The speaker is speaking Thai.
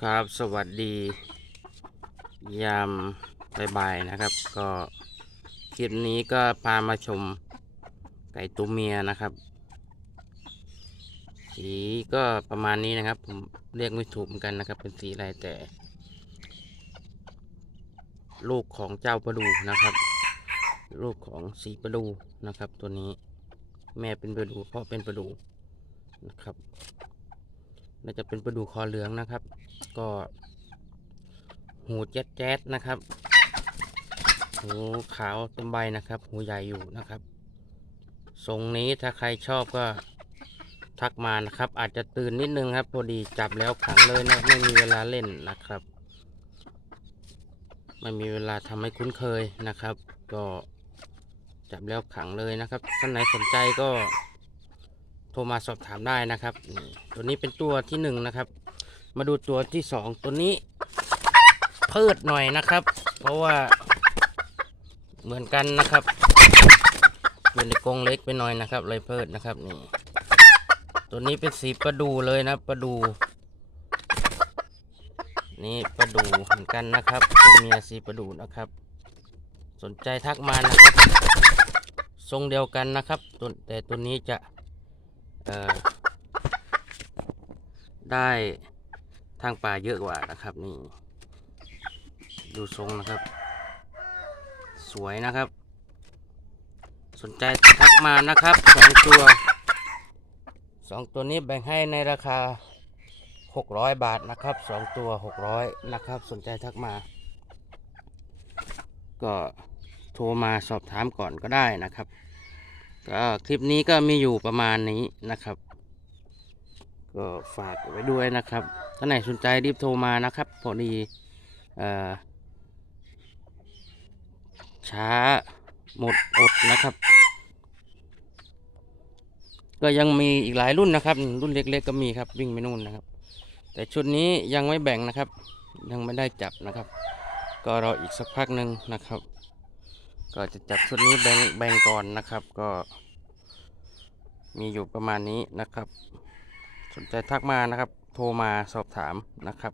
ครับสวัสดียามบ่ายๆนะครับ ก็คลิปนี้ก็พามาชมไก่ตัวเมียนะครับ สีก็ประมาณนี้นะครับ ผมเรียกไม่ถูกเหมือนกันนะครับ เป็นสีอะไรแต่ ลูกของเจ้าประดูนะครับ ลูกของสีประดูนะครับ ตัวนี้ แม่เป็นประดูเพราะเป็นประดูนะครับ น่าจะเป็นประดูคอเหลืองนะครับ ก็หูแจ๊ดแจ๊ดๆนะครับ หูขาวเต็มใบนะครับ หูใหญ่อยู่นะครับทรงนี้ถ้าใครชอบก็ทักมานะครับ อาจจะตื่นนิดนึงครับ พอดีจับแล้วขังเลยนะไม่มีเวลาเล่นนะครับ ไม่มีเวลาทำให้คุ้นเคยนะครับ ก็จับแล้วขังเลยนะครับท่านไหนสนใจก็ โทรมาสอบถามได้นะครับตัวนี้เป็นตัวที่หนึ่งนะครับ มาดูตัวที่สองตัวนี้เพิดหน่อยนะครับ เพราะว่าเหมือนกันนะครับอยู่ในกรงเล็กไปหน่อยนะครับเลยเพิดนะครับนี่ตัวนี้เป็นสีประดูเลยนะประดู นี่ประดูเหมือนกันนะครับตัวเมียสีประดูนะครับ สนใจทักมานะครับ ทรงเดียวกันนะครับแต่ตัวนี้จะ เอ่อ ได้ทางป่าเยอะกว่านะครับนี่ ดูทรงนะครับ สวยนะครับ สนใจทักมานะครับสองตัวสองตัวนี้แบ่งให้ในราคา 600 บาทนะครับสองตัว 600 นะครับ สนใจทักมา ก็โทรมาสอบถามก่อนก็ได้นะครับ ก็คลิปนี้ก็มีอยู่ประมาณนี้นะครับ ก็ฝากไว้ด้วยนะครับท่านไหนสนใจรีบโทรมานะครับ พอดีอช้าหมดอดนะครับ ก็ยังมีอีกหลายรุ่นนะครับ รุ่นเล็ก ๆ ก็มีครับวิ่งไปนู่นนะครับ แต่ชุดนี้ยังไม่แบ่งนะครับ ยังไม่ได้จับนะครับ ก็รออีกสักพักหนึ่งนะครับ ก็จะจับชุดนี้แบ่งแบ่งก่อนนะครับ ก็ มีอยู่ประมาณนี้นะครับ สนใจทักมานะครับ โทรมาสอบถามนะครับ